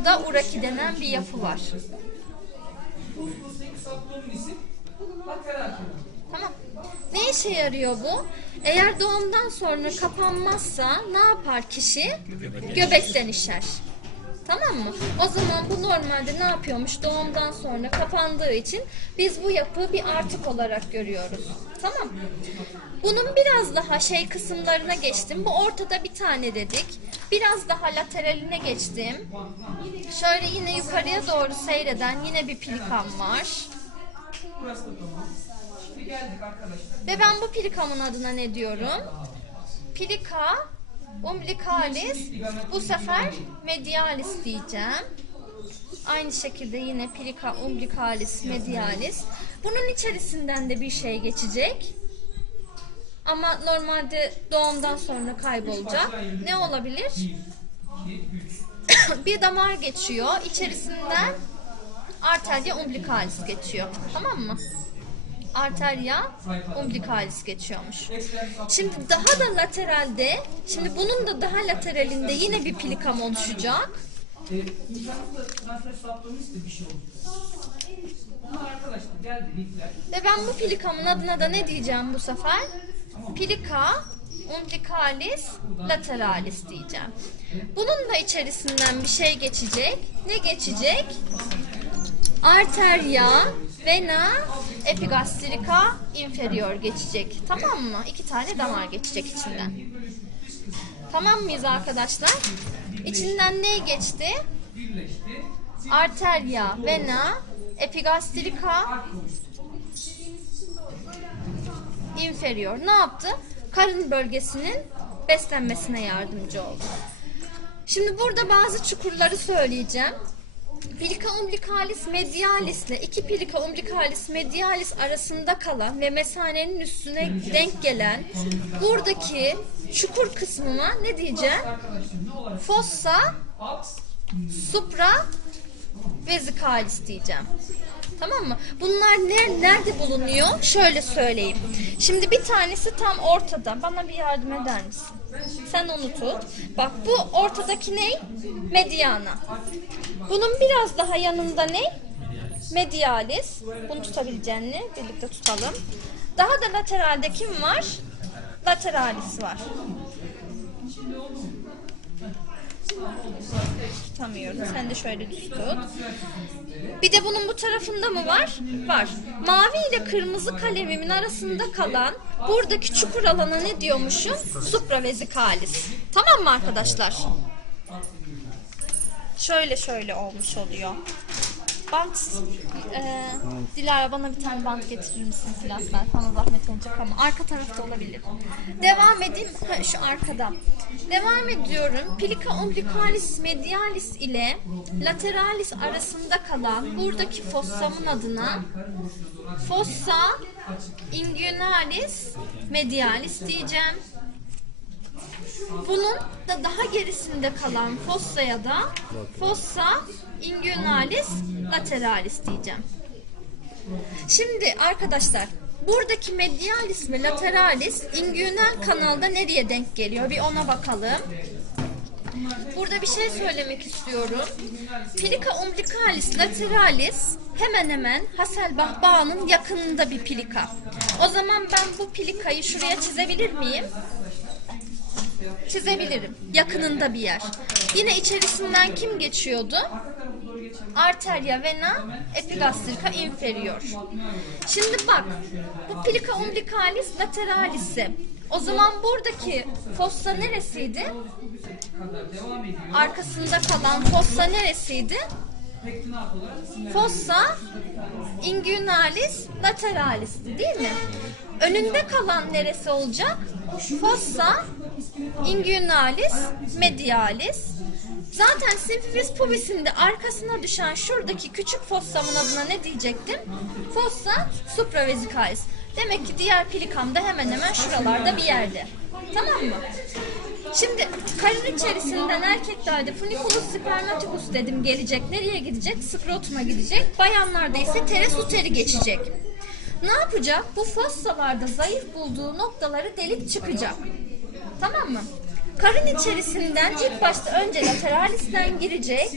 Burada uraki denen bir yapı var. Tamam. Ne işe yarıyor bu? Eğer doğumdan sonra kapanmazsa ne yapar kişi? Göbekten işer. Tamam mı? O zaman bu normalde ne yapıyormuş? Doğumdan sonra kapandığı için biz bu yapı bir artık olarak görüyoruz. Tamam? Bunun biraz daha şey kısımlarına geçtim. Bu ortada bir tane dedik. Biraz daha lateraline geçtim. Şöyle yine yukarıya doğru seyreden yine bir pelikan var. Ve ben bu pelikamın adına ne diyorum? Pilika umbilicalis bu sefer medialis diyeceğim. Aynı şekilde yine pilika umbilicalis medialis. Bunun içerisinden de bir şey geçecek. Ama normalde doğumdan sonra kaybolacak. Ne olabilir? 2, 3. bir damar geçiyor. İçerisinden arteria umbilicalis geçiyor. Tamam mı? Arteria umbilicalis geçiyormuş. Şimdi daha da lateralde, şimdi bunun da daha lateralinde yine bir pilikam oluşacak. Ve ben bu pilikamın adına da ne diyeceğim bu sefer? Pilika umbilicalis lateralis diyeceğim. Bunun da içerisinden bir şey geçecek. Ne geçecek? Arteria, vena, epigastrika inferior geçecek. Tamam mı? İki tane damar geçecek içinden. Tamam mıyız arkadaşlar? İçinden ne geçti? Arteria, vena, epigastrika inferior. Ne yaptı? Karın bölgesinin beslenmesine yardımcı oldu. Şimdi burada bazı çukurları söyleyeceğim. Plica umbilicalis medialis ile iki plica umbilicalis medialis arasında kalan ve mesanenin üstüne denk gelen buradaki çukur kısmına ne diyeceğim? Fossa supra vesikalis diyeceğim. Tamam mı? Bunlar ne, nerede bulunuyor? Şöyle söyleyeyim. Şimdi bir tanesi tam ortada. Bana bir yardım eder misin? Sen onu tut. Bak bu ortadaki ne? Mediana. Bunun biraz daha yanında ne? Medialis. Bunu tutabileceğini birlikte tutalım. Daha da lateralde kim var? Lateralis var. Tutamıyorum. Sen de şöyle düz tut. Bir de bunun bu tarafında mı var? Var. Mavi ile kırmızı kalemimin arasında kalan buradaki çukur alana ne diyormuşum? Supravezikalis. Tamam mı arkadaşlar? Şöyle şöyle olmuş oluyor. Bant, e, Dilara bana bir tane bant getirir misin Filaslar? Sana zahmet olacak ama arka tarafta olabilir. Devam edeyim. Ha, şu arkada. Devam ediyorum. Plica umbilicalis medialis ile lateralis arasında kalan buradaki fossamın adına fossa inguinalis medialis diyeceğim. Daha gerisinde kalan fossaya da fossa inguinalis lateralis diyeceğim. Şimdi arkadaşlar buradaki medialis ve lateralis inguinal kanalda nereye denk geliyor? Bir ona bakalım. Burada bir şey söylemek istiyorum. Plica umbilicalis lateralis hemen hemen Hasselbach bağının yakınında bir plika. O zaman ben bu plikayı şuraya çizebilir miyim? Çizebilirim. Yakınında bir yer. Yine içerisinden kim geçiyordu? Arteria vena epigastrika inferior. Şimdi bak bu plica umbilicalis lateralis'e o zaman buradaki fossa neresiydi? Arkasında kalan fossa neresiydi? Fossa inguinalis lateralis'ti değil mi? Önünde kalan neresi olacak? Fossa inguinalis medialis. Zaten symphysis pubis'inde arkasına düşen şuradaki küçük fossamın adına ne diyecektim? Fossa supravezicalis. Demek ki diğer plikamda hemen hemen şuralarda bir yerde. Tamam mı? Şimdi karın içerisinden erkeklerde funiculus spermaticus dedim gelecek. Nereye gidecek? Skrotuma gidecek. Bayanlarda ise teres uteri geçecek. Ne yapacak? Bu fossalarda zayıf bulduğu noktaları delip çıkacak. Tamam mı? Karın içerisinden ilk başta önce lateralisten girecek.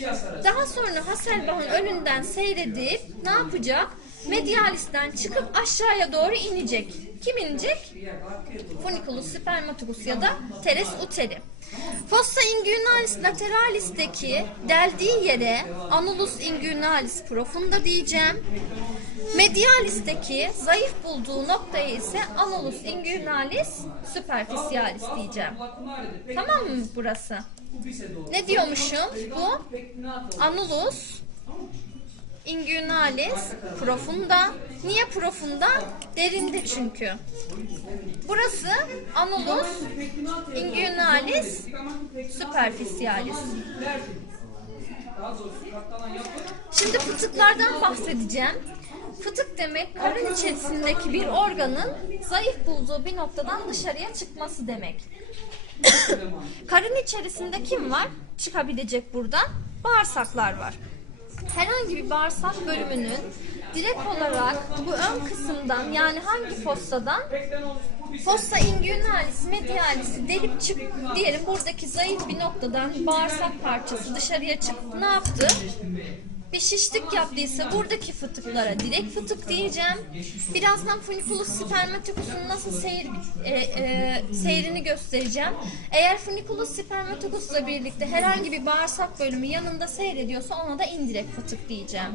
Daha sonra Hasselback'ın önünden seyredip ne yapacak? Medialisten çıkıp aşağıya doğru inecek. Kim inecek? Funiculus spermaticus ya da teres uteri. Fossa inguinalis lateralis'teki deldiği yere annulus inguinalis profunda diyeceğim. Medialis'teki zayıf bulduğu noktaya ise annulus inguinalis superficialis diyeceğim. Tamam mı burası? Ne diyormuşum? Bu annulus inguinalis profunda. Niye profunda? Derinde çünkü. Burası annulus inguinalis superficialis. Şimdi fıtıklardan bahsedeceğim. Fıtık demek karın içerisindeki bir organın zayıf bulduğu bir noktadan dışarıya çıkması demek. karın içerisinde kim var? Çıkabilecek buradan. Bağırsaklar var. Herhangi bir bağırsak bölümünün direkt olarak bu ön kısımdan yani hangi fossadan Fossa inguinalis medialis'i delip çık diyelim buradaki zayıf bir noktadan bağırsak parçası dışarıya çıkıp ne yaptı? Bir şişlik yaptıysa buradaki fıtıklara direkt fıtık diyeceğim. Birazdan funiculus spermaticus'un nasıl seyir, e, e, seyrini göstereceğim. Eğer funiculus spermaticus'la birlikte herhangi bir bağırsak bölümü yanında seyrediyorsa ona da indirekt fıtık diyeceğim.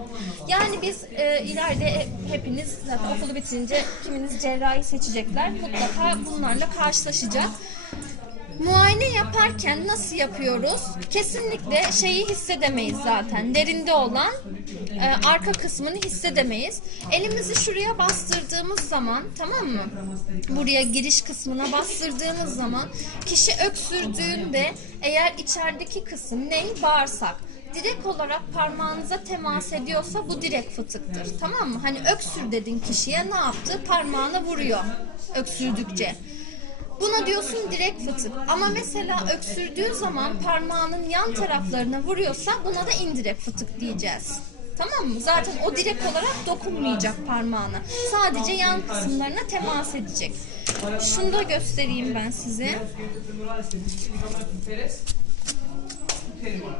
Yani biz e, ileride hep- hepiniz zaten okulu bitirince kiminiz cerrahi seçecekler. Mutlaka bunlarla karşılaşacak. Muayene yaparken nasıl yapıyoruz? Kesinlikle şeyi hissedemeyiz zaten. Derinde olan e, arka kısmını hissedemeyiz. Elimizi şuraya bastırdığımız zaman tamam mı? Buraya giriş kısmına bastırdığımız zaman kişi öksürdüğünde eğer içerideki kısım ne? Bağırsak direkt olarak parmağınıza temas ediyorsa bu direkt fıtıktır. Tamam mı? Hani öksür dedin kişiye ne yaptı? Parmağına vuruyor öksürdükçe. Buna diyorsun direkt fıtık. Ama mesela öksürdüğü zaman parmağının yan taraflarına vuruyorsa buna da indirekt fıtık diyeceğiz. Tamam mı? Zaten o direkt olarak dokunmayacak parmağına. Sadece yan kısımlarına temas edecek. Şunu da göstereyim ben size. Uteri var.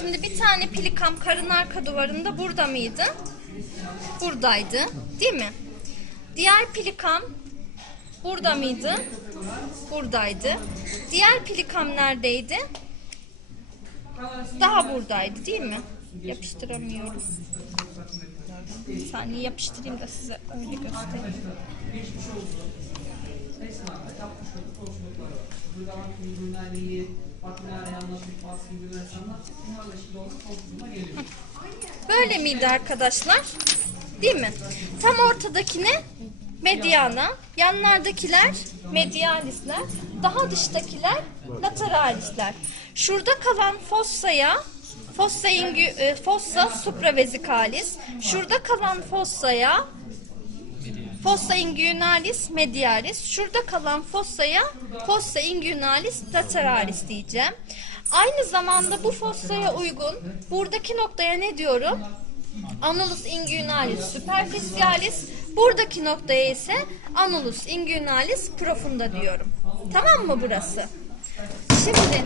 Şimdi bir tane pilikam karın arka duvarında burada mıydı? Buradaydı. Değil mi? Diğer pilikam burada mıydı? Buradaydı. Diğer pilikam neredeydi? Daha buradaydı değil mi? Yapıştıramıyorum. Bir saniye yapıştırayım da size öyle göstereyim. esnada yapmış olduğu yolculuklar var. Burada Böyle miydi arkadaşlar? Değil mi? Tam ortadaki ne? Mediana. Yanlardakiler medialisler. Daha dıştakiler lateralisler. Şurada kalan fossaya fossa, ingü, e, fossa supravezikalis. Şurada kalan fossaya Fossa inguinalis medialis. Şurada kalan fossaya fossa inguinalis lateralis diyeceğim. Aynı zamanda bu fossaya uygun buradaki noktaya ne diyorum? Annulus inguinalis superficialis. Buradaki noktaya ise annulus inguinalis profunda diyorum. Tamam mı burası? Şimdi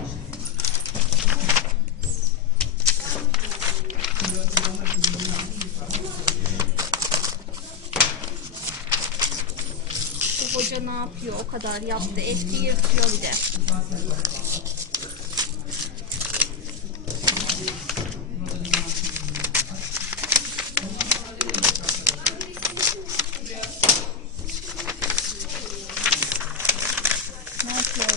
Bu hoca ne yapıyor? O kadar yaptı. Eski yırtıyor bir de. Ne yapıyor?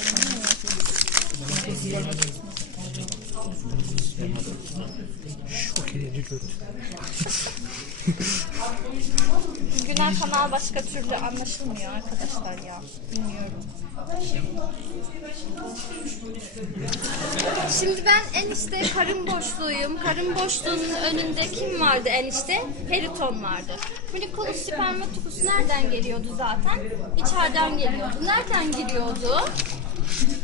Günel kanal başka türlü anlaşılmıyor arkadaşlar ya. Bilmiyorum. Şimdi ben enişte karın boşluğuyum. Karın boşluğunun önünde kim vardı enişte? Periton vardı. Funiculus spermaticus nereden geliyordu zaten? İçeriden geliyordu. Nereden giriyordu?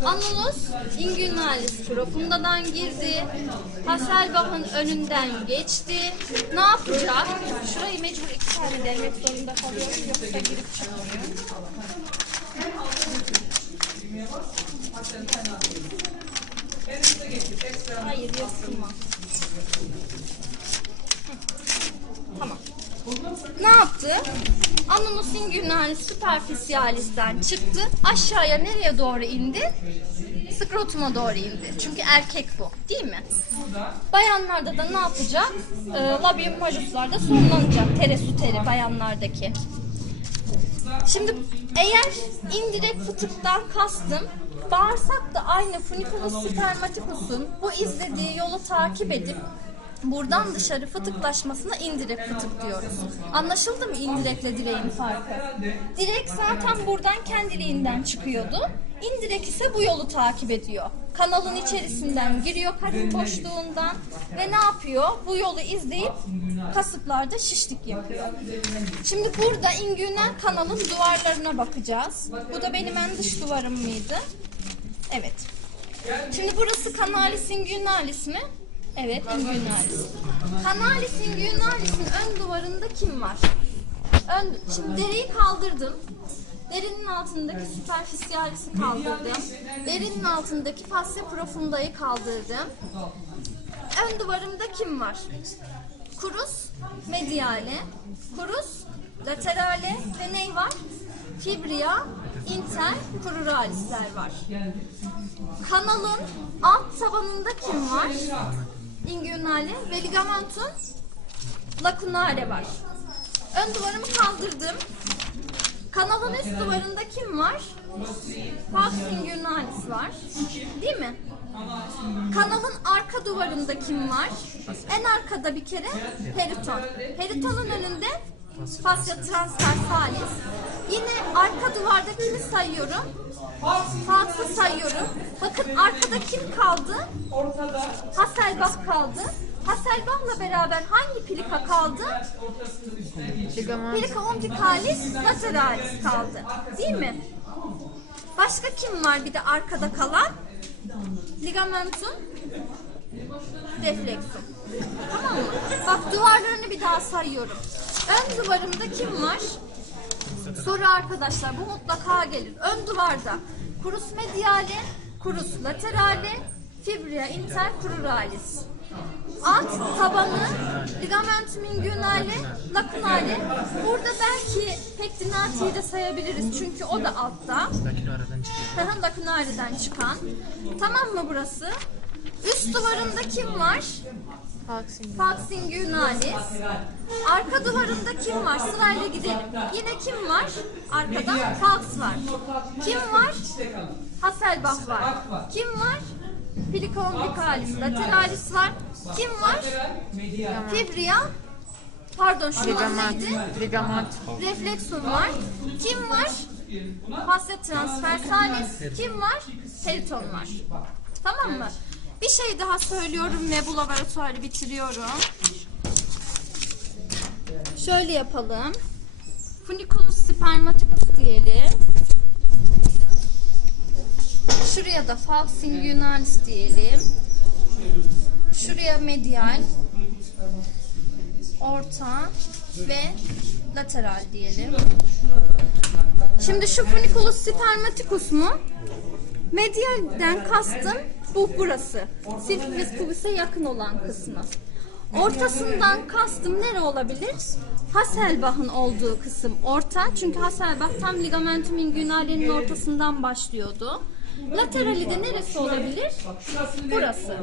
Anulus inguinalis profundadan girdi. Hasselbach'ın önünden geçti. Ne yapacak? Şurayı mecbur iki tane delmek zorunda kalıyorum yoksa girip çıkmıyor. Hayır yapılmaz. Tamam. Ne yaptı? Anonus inguinalis superficialis'ten çıktı. Aşağıya nereye doğru indi? Skrotuma doğru indi. Çünkü erkek bu. Değil mi? Bayanlarda da ne yapacak? Ee, labium majuslarda sonlanacak. Teres uteri bayanlardaki. Şimdi eğer indirekt fıtıktan kastım bağırsak da aynı funiculus spermaticus'un bu izlediği yolu takip edip buradan dışarı fıtıklaşmasına indirekt fıtık diyoruz. Anlaşıldı mı indirektle direğin farkı? Direkt zaten buradan kendiliğinden çıkıyordu. İndirekt ise bu yolu takip ediyor. Kanalın içerisinden giriyor karın boşluğundan ve ne yapıyor? Bu yolu izleyip kasıklarda şişlik yapıyor. Şimdi burada ingünal kanalın duvarlarına bakacağız. Bu da benim en dış duvarım mıydı? Evet. Şimdi burası kanalis inguinalis mi? Evet, inguinalis. Kanalis inguinalis'in ön duvarında kim var? Ön, şimdi deriyi kaldırdım. Derinin altındaki superficialis'i kaldırdım. Derinin altındaki fascia profunda'yı kaldırdım. Ön duvarımda kim var? Kurus mediale, kurus laterale ve ney var? Fibria intercruralisler var. Kanalın alt tabanında kim var? Inguinale ve ligamentum lacunare var. Ön duvarımı kaldırdım. Kanalın üst duvarında kim var? Pars inguinalis var. Değil mi? Kanalın arka duvarında kim var? En arkada bir kere periton. Peritonun önünde fascia transversalis. Yine arka duvarda kimi sayıyorum? Falsı sayıyorum. Bakın arkada kim kaldı? Hasselbach kaldı. Hasselbach'la beraber hangi plika kaldı? Plika umbilicalis lateralis kaldı. Değil mi? Başka kim var bir de arkada kalan? Ligamentum reflexum. Tamam mı? Bak duvarlarını bir daha sayıyorum. Ön duvarımda kim var? Soru arkadaşlar bu mutlaka gelir. Ön duvarda kurus mediale, kurus laterale, fibria intercruralis. Alt tabanı ligamentum inguinale, lacunale. Burada belki pectinati'yi de sayabiliriz çünkü o da altta. Lacunariden çıkan. Tamam mı burası? Üst duvarında kim var? Fax inguinalis. Arka duvarında kim var? Sırayla gidelim. Yine kim var? Arkada Fax var. Kim var? Hasselbach var. Kim var? Umbilicalis, lateralis var. Kim var? Fibria. Pardon şunun neydi? Ligament. Refleksum var. Kim var? Fascia transversalis. Kim var? Periton var. Tamam mı? Bir şey daha söylüyorum ve bu laboratuvarı bitiriyorum. Şöyle yapalım. Funiculus spermaticus diyelim. Şuraya da falx inguinalis diyelim. Şuraya medial, orta ve lateral diyelim. Şimdi şu funiculus spermaticus mu? Medialden kastım bu burası. Sirkülis pubis'e yakın olan kısmı. Ortasından kastım nere olabilir? Hasselbach'ın olduğu kısım orta. Çünkü Hasselbach tam ligamentum inguinale'nin ortasından başlıyordu. Laterali de neresi olabilir? Burası.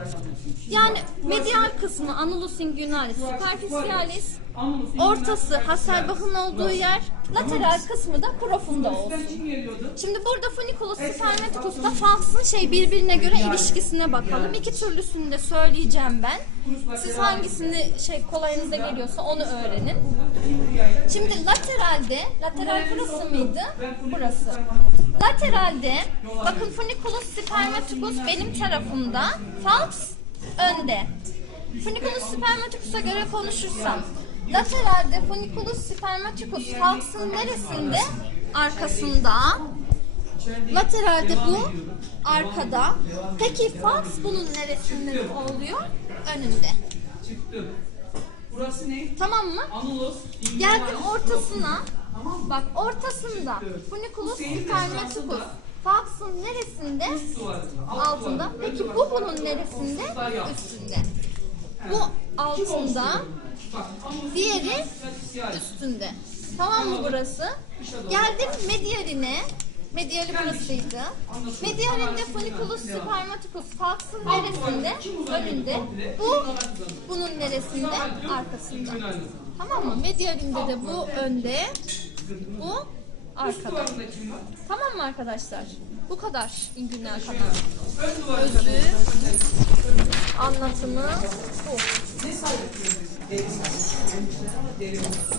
Yani medial kısmı annulus inguinalis superficialis, ortası Hasselbach'ın olduğu yer, lateral kısmı da profunda olsun. Şimdi burada funiculus spermaticus'ta falsın şey birbirine göre ilişkisine bakalım. İki türlüsünü de söyleyeceğim ben. Siz hangisini şey kolayınıza geliyorsa onu öğrenin. Şimdi lateralde, lateral burası mıydı? Burası. Lateralde, bakın funiculus spermaticus benim tarafımda, falx önde. Funiculus spermaticus'a göre konuşursam, lateralde funiculus spermaticus falx'ın neresinde? Arkasında. Lateralde bu arkada. Peki faks bunun neresinde oluyor? Önünde. Burası ne? Tamam mı? Anulos. Geldim ortasına. Tamam? Bak ortasında. Funiculus spermaticus. Faksın neresinde? Altında. Peki bu bunun neresinde? Üstünde. Bu altında. Diğeri üstünde. Tamam mı burası? Geldim medyaline. Medyali burasıydı. Medyalinde funiculus spermaticus faksın neresinde? Önünde. Bu bunun neresinde? Arkasında. Tamam mı? Medyalinde de bu önde. Bu arkada. Tamam mı arkadaşlar? Bu kadar İngilizler kadar. Özü, anlatımı bu. Ne saydık? Deri. Deri.